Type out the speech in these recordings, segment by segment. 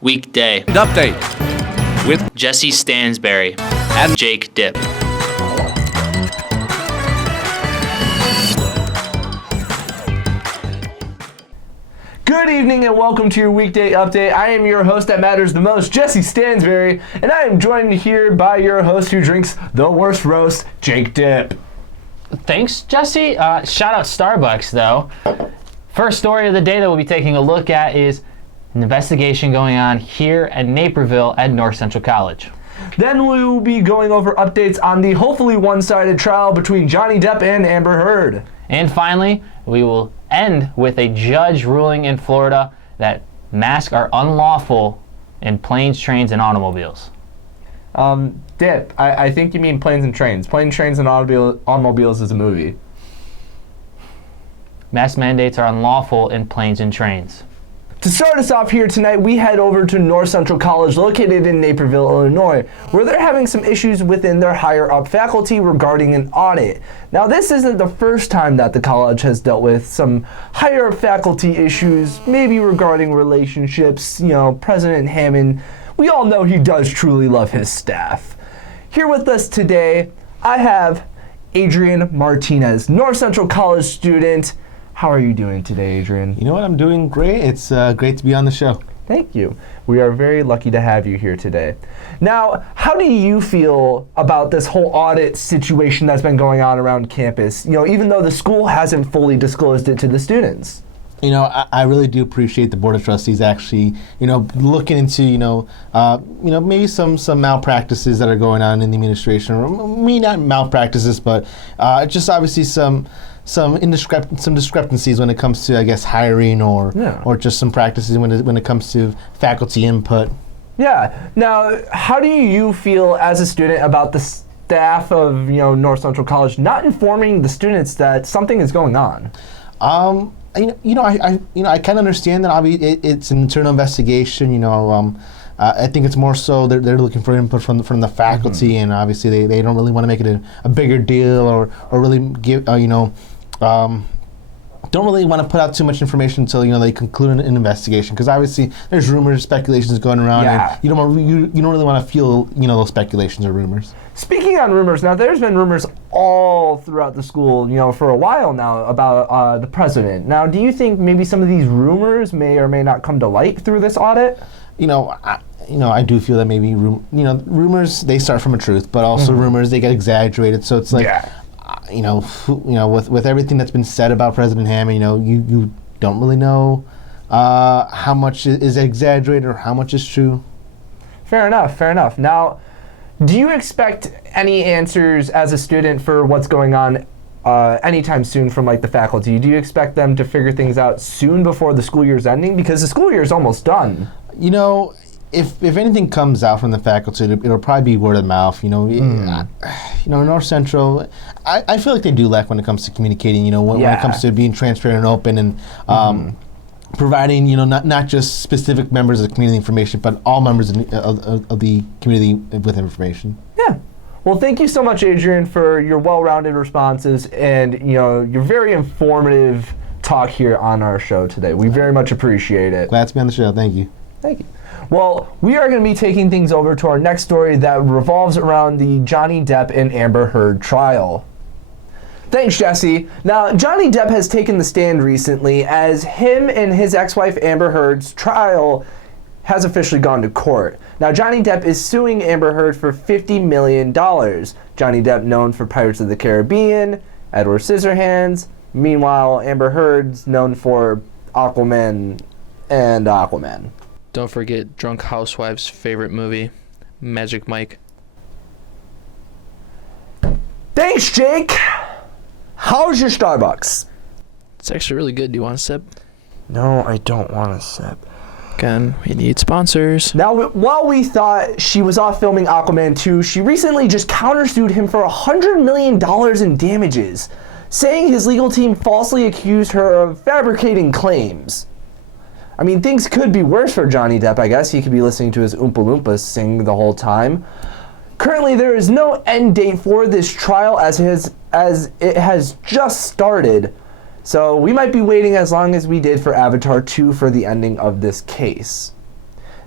Weekday. Update with Jesse Stansberry and Jake Dipp. Good evening and welcome to your weekday update. I am your host that matters the most, Jesse Stansberry, and I am joined here by your host who drinks the worst roast, Jake Dipp. Thanks, Jesse. Shout out Starbucks, though. First story of the day that we'll be taking a look at is an investigation going on here at Naperville at North Central College. Then we will be going over updates on the hopefully one-sided trial between Johnny Depp and Amber Heard. And finally, we will end with a judge ruling in Florida that masks are unlawful in planes, trains, and automobiles. Dipp, I think you mean planes and trains. Planes, trains, and automobiles is a movie. Mask mandates are unlawful in planes and trains. To start us off here tonight, we head over to North Central College located in Naperville, Illinois, where they're having some issues within their higher-up faculty regarding an audit. Now, this isn't the first time that the college has dealt with some higher-up faculty issues, maybe regarding relationships. You know, President Hammond, we all know he does truly love his staff. Here with us today, I have Adrian Martinez, North Central College student. How are you doing today, Adrian? You know what? I'm doing great. It's great to be on the show. Thank you. We are very lucky to have you here today. Now, how do you feel about this whole audit situation that's been going on around campus? You know, even though the school hasn't fully disclosed it to the students. You know, I really do appreciate the Board of Trustees actually, looking into, maybe some malpractices that are going on in the administration, or maybe not malpractices, but just obviously some discrepancies when it comes to, I guess, hiring or just some practices when it comes to faculty input. Yeah. Now, how do you feel as a student about the staff of North Central College not informing the students that something is going on? I kind of understand that. Obviously, it's an internal investigation. I think it's more so they're looking for input from the faculty, and obviously they don't really want to make it a bigger deal or really give don't really want to put out too much information until they conclude an investigation, because obviously there's rumors, speculations going around, and you don't really want to fuel those speculations or rumors. Speaking on rumors, now there's been rumors all throughout the school, for a while now about the president. Now, do you think maybe some of these rumors may or may not come to light through this audit? I do feel that maybe rumors, they start from a truth, but also rumors, they get exaggerated. So it's like, with everything that's been said about President Hammond, you don't really know how much is exaggerated or how much is true. Fair enough. Now, do you expect any answers as a student for what's going on anytime soon from the faculty? Do you expect them to figure things out soon before the school year's ending? Because the school year is almost done. If anything comes out from the faculty, it'll probably be word of mouth. North Central, I feel like they do lack when it comes to communicating. When it comes to being transparent and open and providing, not just specific members of the community information, but all members of the community with information. Yeah. Well, thank you so much, Adrian, for your well-rounded responses and your very informative talk here on our show today. We very much appreciate it. Glad to be on the show. Thank you. Thank you. Well, we are going to be taking things over to our next story that revolves around the Johnny Depp and Amber Heard trial. Thanks, Jesse. Now, Johnny Depp has taken the stand recently as him and his ex-wife Amber Heard's trial has officially gone to court. Now, Johnny Depp is suing Amber Heard for $50 million. Johnny Depp known for Pirates of the Caribbean, Edward Scissorhands. Meanwhile, Amber Heard's known for Aquaman and Aquaman. Don't forget Drunk Housewife's favorite movie, Magic Mike. Thanks, Jake. How's your Starbucks? It's actually really good. Do you want a sip? No, I don't want a sip. Again, we need sponsors. Now, while we thought she was off filming Aquaman 2, she recently just countersued him for $100 million in damages, saying his legal team falsely accused her of fabricating claims. I mean, things could be worse for Johnny Depp, I guess. He could be listening to his Oompa Loompas sing the whole time. Currently, there is no end date for this trial as it has just started. So we might be waiting as long as we did for Avatar 2 for the ending of this case.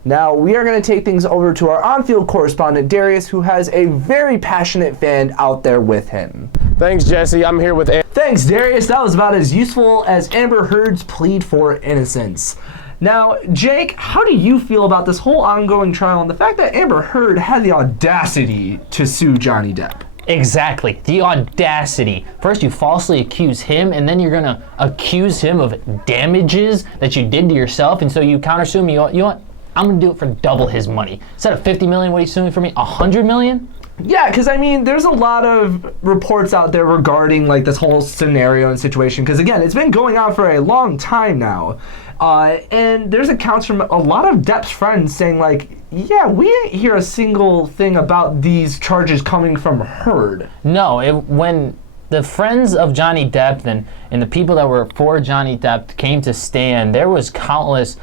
Now, we are going to take things over to our on-field correspondent, Darius, who has a very passionate fan out there with him. Thanks, Jesse. I'm here with. Thanks, Darius. That was about as useful as Amber Heard's plead for innocence. Now, Jake, how do you feel about this whole ongoing trial and the fact that Amber Heard had the audacity to sue Johnny Depp? Exactly. The audacity. First, you falsely accuse him, and then you're going to accuse him of damages that you did to yourself, and so you countersue him. You know what? I'm going to do it for double his money. Instead of $50 million, what are you suing for me? $100 million? Yeah, because I mean, there's a lot of reports out there regarding like this whole scenario and situation. Because again, it's been going on for a long time now, and there's accounts from a lot of Depp's friends saying like, yeah, we didn't hear a single thing about these charges coming from Heard. No, when the friends of Johnny Depp and the people that were for Johnny Depp came to stand, there was countless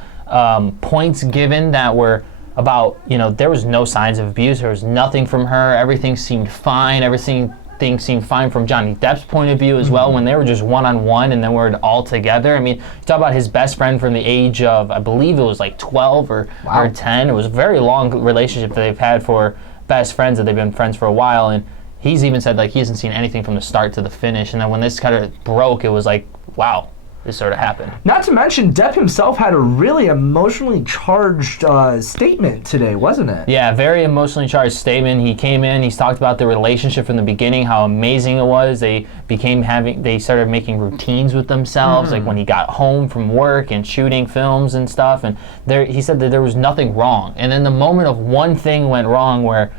points given that were about, there was no signs of abuse. There was nothing from her. Everything seemed fine. Everything seemed fine from Johnny Depp's point of view as well, when they were just one-on-one and then we're all together. I mean, you talk about his best friend from the age of, I believe it was like 12 or 10. It was a very long relationship that they've had for best friends, that they've been friends for a while. And he's even said like he hasn't seen anything from the start to the finish. And then when this kind of broke, it was like, wow. This sort of happened. Not to mention, Depp himself had a really emotionally charged statement today, wasn't it? Yeah, very emotionally charged statement. He came in, he's talked about the relationship from the beginning, how amazing it was. They started making routines with themselves, like when he got home from work and shooting films and stuff. And he said that there was nothing wrong. And then the moment of one thing went wrong where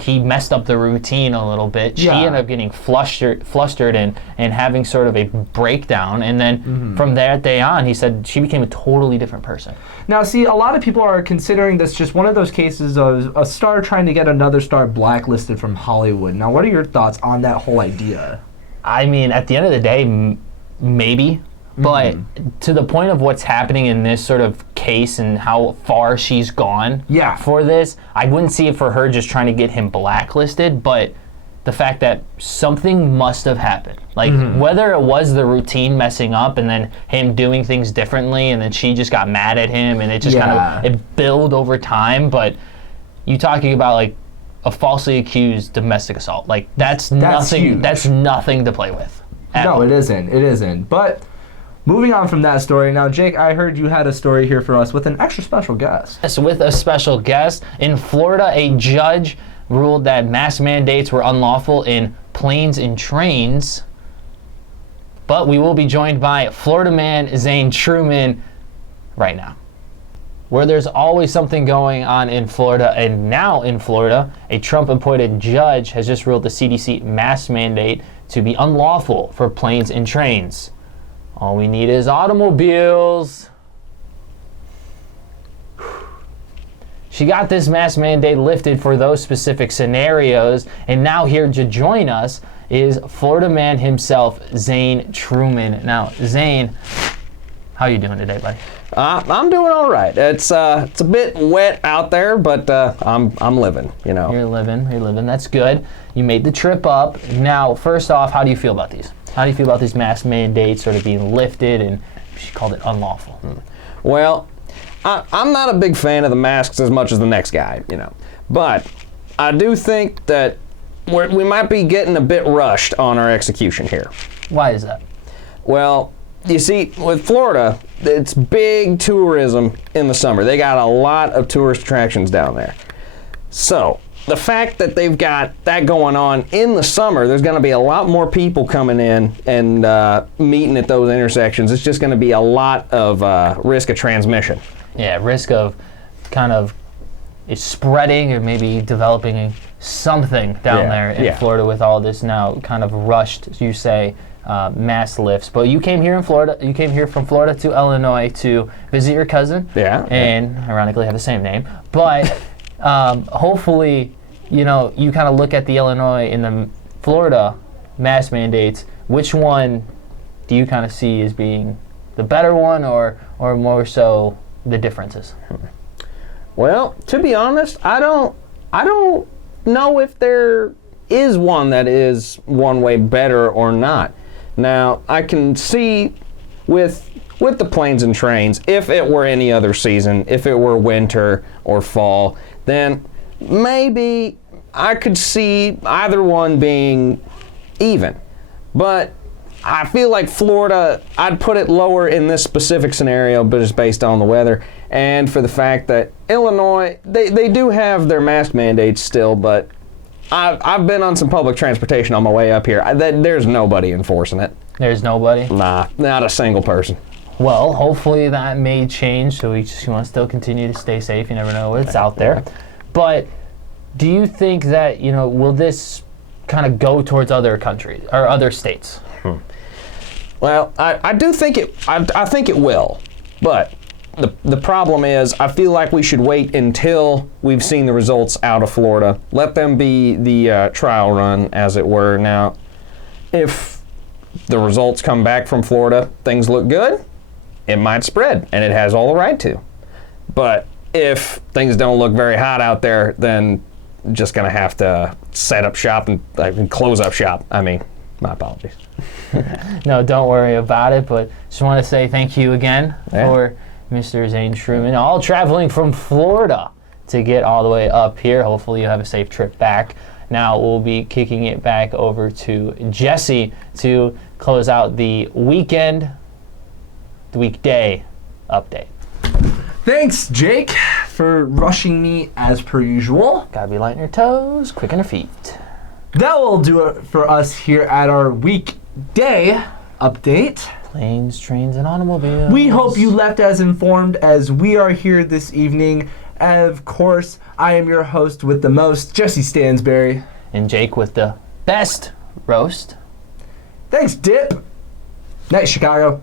he messed up the routine a little bit. She ended up getting flustered and having sort of a breakdown. And then from that day on, he said she became a totally different person. Now, see, a lot of people are considering this just one of those cases of a star trying to get another star blacklisted from Hollywood. Now, what are your thoughts on that whole idea? I mean, at the end of the day, maybe. But to the point of what's happening in this sort of case and how far she's gone for this, I wouldn't see it for her just trying to get him blacklisted, but the fact that something must have happened. Like, whether it was the routine messing up and then him doing things differently and then she just got mad at him and it just it built over time, but you talking about, like, a falsely accused domestic assault. Like, that's nothing. Huge. That's nothing to play with. No, it isn't. It isn't. But moving on from that story, now, Jake, I heard you had a story here for us with an extra special guest. Yes, with a special guest. In Florida, a judge ruled that mask mandates were unlawful in planes and trains. But we will be joined by Florida man Zane Truman right now. Where there's always something going on in Florida, and now in Florida, a Trump-appointed judge has just ruled the CDC mask mandate to be unlawful for planes and trains. All we need is automobiles. She got this mask mandate lifted for those specific scenarios, and now here to join us is Florida man himself, Zane Truman. Now, Zane, how are you doing today, buddy? I'm doing all right. It's a bit wet out there, but I'm living. You're living. That's good. You made the trip up. Now, first off, how do you feel about these? How do you feel about these mask mandates sort of being lifted, and she called it unlawful? Well, I'm not a big fan of the masks as much as the next guy, but I do think that we might be getting a bit rushed on our execution here. Why is that? Well, you see, with Florida, it's big tourism in the summer. They got a lot of tourist attractions down there. So the fact that they've got that going on in the summer, there's going to be a lot more people coming in and meeting at those intersections. It's just going to be a lot of risk of transmission. Yeah, risk of kind of it's spreading or maybe developing something down there in Florida with all this now kind of rushed, you say, mass lifts. But you came here in Florida. You came here from Florida to Illinois to visit your cousin. Yeah. And ironically have the same name. But hopefully, you kind of look at the Illinois and the Florida mask mandates. Which one do you kind of see as being the better one, or more so the differences? Well, to be honest, I don't know if there is one that is one way better or not. Now, I can see with with the planes and trains. If it were any other season, if it were winter or fall, then maybe I could see either one being even. But I feel like Florida, I'd put it lower in this specific scenario, but it's based on the weather and for the fact that Illinois, they do have their mask mandates still, but I've been on some public transportation on my way up here. There's nobody enforcing it. There's nobody? Nah, not a single person. Well, hopefully that may change, so we just want to still continue to stay safe. You never know what's out there. But do you think that, will this kind of go towards other countries or other states? Well, I do think I think it will, but the problem is I feel like we should wait until we've seen the results out of Florida. Let them be the trial run, as it were. Now, if the results come back from Florida, things look good, it might spread, and it has all the right to. But if things don't look very hot out there, then just going to have to set up shop and close up shop. I mean, my apologies. No, don't worry about it, but just want to say thank you again for Mr. Zane Truman, all traveling from Florida to get all the way up here. Hopefully you have a safe trip back. Now we'll be kicking it back over to Jesse to close out the weekday update. Thanks, Jake, for rushing me as per usual. Gotta be light on your toes, quick on your feet. That will do it for us here at our weekday update. Planes, trains, and automobiles. We hope you left as informed as we are here this evening. And of course, I am your host with the most, Jesse Stansberry. And Jake with the best roast. Thanks, Dip. Night, Chicago.